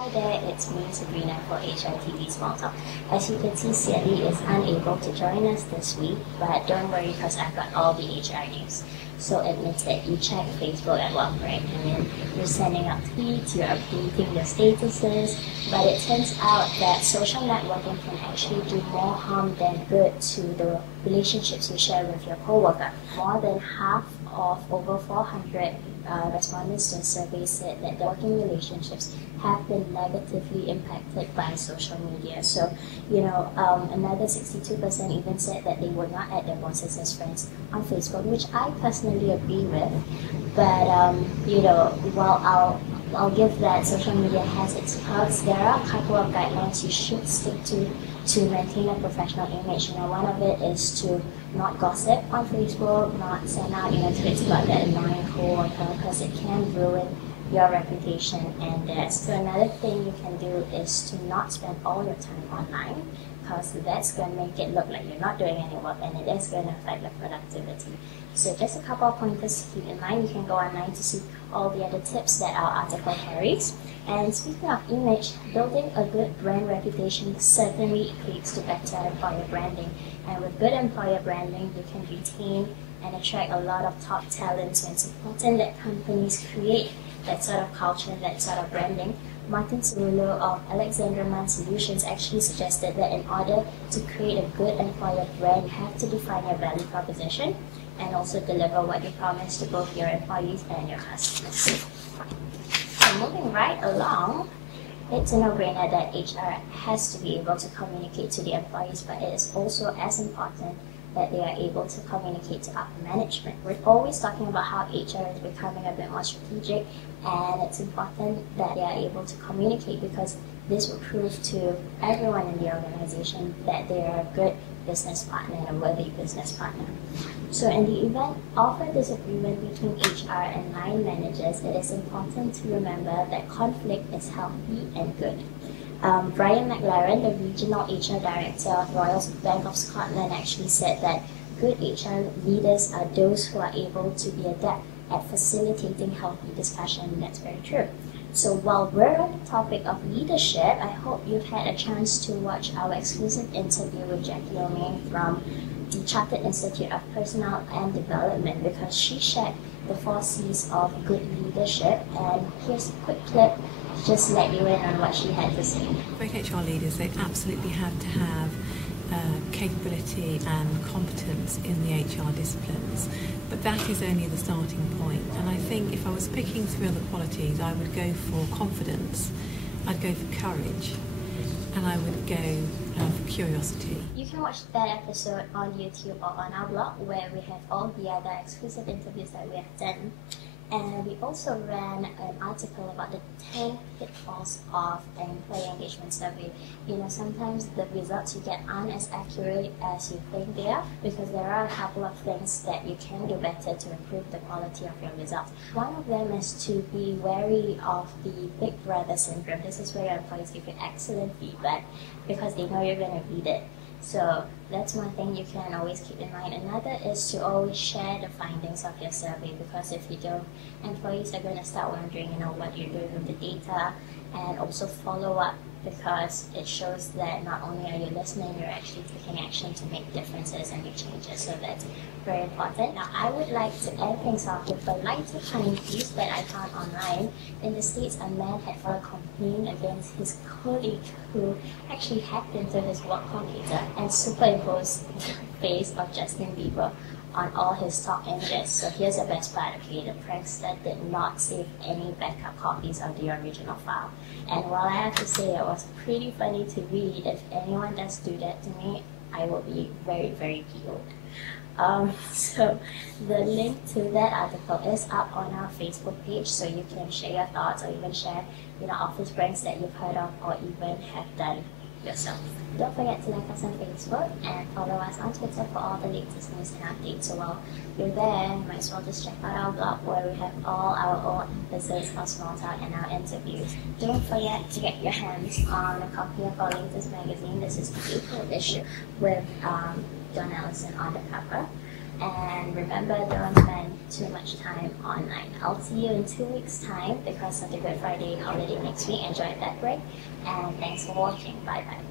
Hi there, it's me Sabrina for HRTV Small Talk. As you can see, Sally is unable to join us this week, but don't worry because I've got all the HR news. So it means that you check Facebook at work, right? I mean, you're sending out tweets, you're updating your statuses, but it turns out that social networking can actually do more harm than good to the relationships you share with your coworker. More than half of over 400 respondents to the survey said that their working relationships have been negatively impacted by social media. So, another 62% even said that they would not add their bosses as friends on Facebook, which I personally agree with. But, while I'll give that social media has its perks, there are a couple of guidelines you should stick to maintain a professional image. One of it is to not gossip on Facebook, not send out tweets about that annoying coworker because it can ruin your reputation. And so another thing you can do is to not spend all your time online, because that's going to make it look like you're not doing any work, and it is going to affect your productivity. So just a couple of pointers to keep in mind. You can go online to see all the other tips that our article carries. And speaking of image, building a good brand reputation certainly equates to better employer branding. And with good employer branding, you can retain and attract a lot of top talent. So it's important that companies create that sort of culture, that sort of branding. Martin Cirulo of Alexander Mann Solutions actually suggested that in order to create a good employer brand, you have to define your value proposition and also deliver what you promise to both your employees and your customers. So moving right along, it's a no-brainer that HR has to be able to communicate to the employees, but it is also as important that they are able to communicate to upper management. We're always talking about how HR is becoming a bit more strategic, and it's important that they are able to communicate, because this will prove to everyone in the organization that they are a good business partner and a worthy business partner. So in the event of a disagreement between HR and line managers, it is important to remember that conflict is healthy and good. Brian McLaren, the Regional HR Director of Royal Bank of Scotland, actually said that good HR leaders are those who are able to be adept at facilitating healthy discussion. That's very true. So while we're on the topic of leadership, I hope you've had a chance to watch our exclusive interview with Jackie O'May from the Chartered Institute of Personnel and Development, because she shared the 4 C's of good leadership. And here's a quick clip to just let you in on what she had to say. Great HR leaders, they absolutely have to have capability and competence in the HR disciplines, but that is only the starting point. And I think if I was picking 3 other qualities, I would go for confidence, I'd go for courage, and I would go for curiosity. You can watch that episode on YouTube or on our blog, where we have all the other exclusive interviews that we have done. And we also ran an article about the 10 pitfalls of an employee engagement survey. Sometimes the results you get aren't as accurate as you think they are, because there are a couple of things that you can do better to improve the quality of your results. One of them is to be wary of the big brother syndrome. This is where your employees give you excellent feedback because they know you're going to read it. So that's one thing you can always keep in mind. Another is to always share the findings of your survey, because if you don't, employees are going to start wondering, what you're doing with the data, and also follow up, because it shows that not only are you listening, you're actually taking action to make differences and make changes. So that's very important. Now, I would like to end things off with a lighter funny piece that I found online. In the States, a man had filed a complaint against his colleague who actually hacked into his work computer and superimposed the face of Justin Bieber on all his talk images. So here's the best part, okay? The prankster did not save any backup copies of the original file. And while I have to say it was pretty funny to read, if anyone does do that to me, I will be very, very peeled. So the link to that article is up on our Facebook page, so you can share your thoughts, or even share office pranks that you've heard of or even have done yourself. Don't forget to like us on Facebook and follow us on Twitter for all the latest news and updates. So while you're there, you might as well just check out our blog, where we have all our old episodes of Small Talk and our interviews. Don't forget to get your hands on a copy of our latest magazine. This is the April issue with John Ellison on the cover. And remember, don't spend too much time online. I'll see you in 2 weeks' time because of the Good Friday holiday next week. Enjoy that break. And thanks for watching. Bye bye.